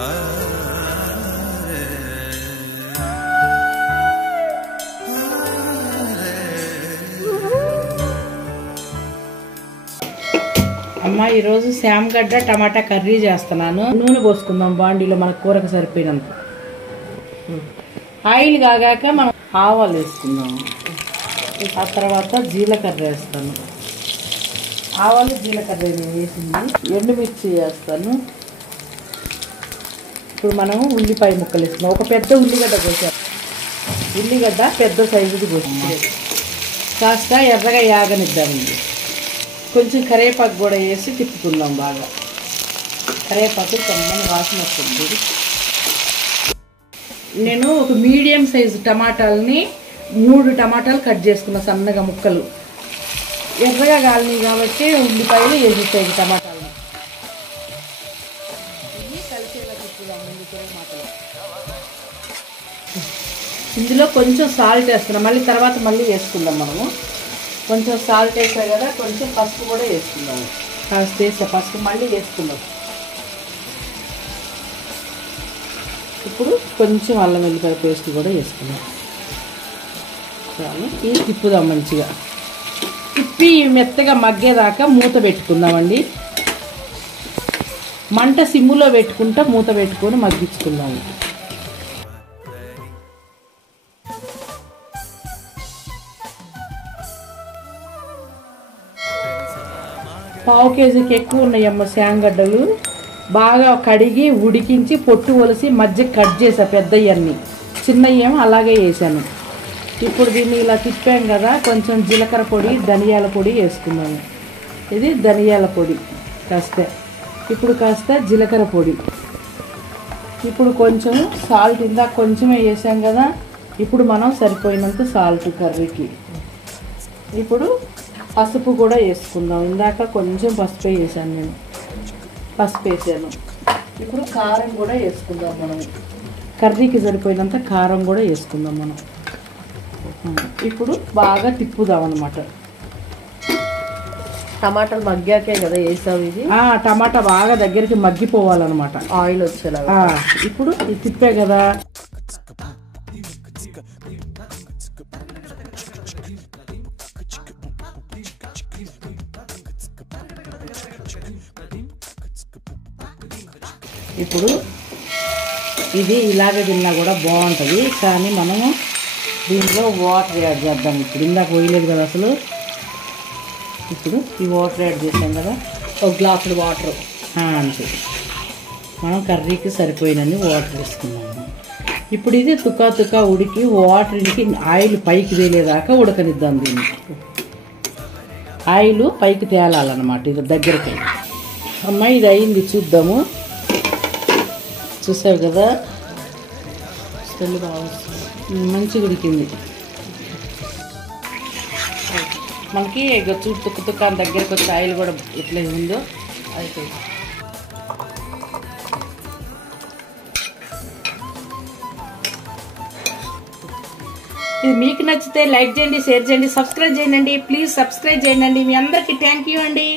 అమ్మ ఈరోజు శామగడ్డ టమాటా కర్రీ చేస్తున్నాను. నూనె పోసుకుందాం బాండీలో మనకు కూరకు సరిపోయినంత. ఆయిల్ కాగాక మనం ఆవాలు వేసుకుందాం. ఆ తర్వాత జీలకర్ర వేస్తాను. ఆవాలు జీలకర్ర వేసింది. ఎండుమిర్చి వేస్తాను. ఇప్పుడు మనం ఉల్లిపాయ ముక్కలు వేస్తున్నాం. ఒక పెద్ద ఉల్లిగడ్డ కోసాను. ఉల్లిగడ్డ పెద్ద సైజుది కోసింది. కాస్త ఎర్రగా యాగనిద్దామండి. కొంచెం కరివేపాకు కూడా వేసి తిప్పుకుందాం బాగా. కరివేపాకు కమ్మని వాసన వస్తుంది. నేను ఒక మీడియం సైజు టమాటాలని 3 టమాటాలు కట్ చేసుకున్నా సన్నగా ముక్కలు. ఎర్రగా కాలినాయి కాబట్టి ఉల్లిపాయలు వేసేస్తాయి టమాటాలు. కలిసేలా తిప్పుదాం. ఇందులో కొంచెం సాల్ట్ వేస్తున్నాం. మళ్ళీ వేసుకుందాం మనము. కొంచెం సాల్ట్ వేసా కదా, కొంచెం పసుపు కూడా వేసుకుందాము. కాస్త వేసా పసుపు, మళ్ళీ వేసుకుందాం. ఇప్పుడు కొంచెం అల్లం వెల్లిపాయ పేస్ట్ కూడా వేసుకుందాం. ఇది తిప్పుదాం మంచిగా. తిప్పి మెత్తగా మగ్గేదాకా మూత పెట్టుకుందామండి. మంట సిమ్ములో పెట్టుకుంటా మూత పెట్టుకొని మగ్గించుకుందాము. పావు కేజీకి ఎక్కువ ఉన్నాయమ్మ శామగడ్డలు. బాగా కడిగి ఉడికించి పొట్టు ఒలిసి మధ్య కట్ చేసా. పెద్దవన్నీ చిన్నవి అలాగే వేసాను. ఇప్పుడు దీన్ని ఇలా తిప్పాం కదా, కొంచెం జీలకర్ర పొడి ధనియాల పొడి వేసుకున్నాను. ఇది ధనియాల పొడి కాస్త. ఇప్పుడు కాస్త జీలకర్ర పొడి. ఇప్పుడు కొంచెం సాల్ట్, ఇందాక కొంచెమే వేసాం కదా, ఇప్పుడు మనం సరిపోయినంత సాల్ట్ కర్రీకి. ఇప్పుడు పసుపు కూడా వేసుకుందాం. ఇందాక కొంచెం పసుపు వేసాను నేను. పసుపు వేసాను. ఇప్పుడు కారం కూడా వేసుకుందాం మనం. కర్రీకి సరిపోయినంత కారం కూడా వేసుకుందాం మనం. ఇప్పుడు బాగా తిప్పుదాం అన్నమాట. టమాటాలు మగ్గాకే కదా వేసావు ఇది. టమాటా బాగా దగ్గరికి మగ్గిపోవాలన్నమాట, ఆయిల్ వచ్చేలా. ఇప్పుడు ఇది తిప్పే కదా. ఇప్పుడు ఇది ఇలాగ తిన్నా కూడా బాగుంటుంది, కానీ మనము దీంట్లో వాటర్ యాడ్ చేద్దాం. ఇప్పుడు ఇందాక పోయలేదు కదా అసలు. ఇప్పుడు ఈ వాటర్ యాడ్ చేసాం కదా, 1 గ్లాసులు వాటర్ అంతే. మనం కర్రీకి సరిపోయినన్ని వాటర్ వేసుకున్నాము. ఇప్పుడు ఇది తుకా ఉడికి వాటర్కి ఆయిల్ పైకి తేలేదాకా ఉడకనిద్దాం. దీన్ని ఆయిల్ పైకి తేలాలన్నమాట. ఇది దగ్గరికి. అమ్మ ఇది అయింది, చూద్దాము. చూసావు కదా, స్మెల్ బాగా మంచిగా ఉడికింది. మనకి తుక్క దగ్గరకు వచ్చి ఆయిల్ కూడా ఎట్లా ఉందో అయిపోయింది. ఇది మీకు నచ్చితే లైక్ చేయండి, షేర్ చేయండి, సబ్స్క్రైబ్ చేయండి. ప్లీజ్ సబ్స్క్రైబ్ చేయండి. మీ అందరికీ థ్యాంక్ యూ అండి.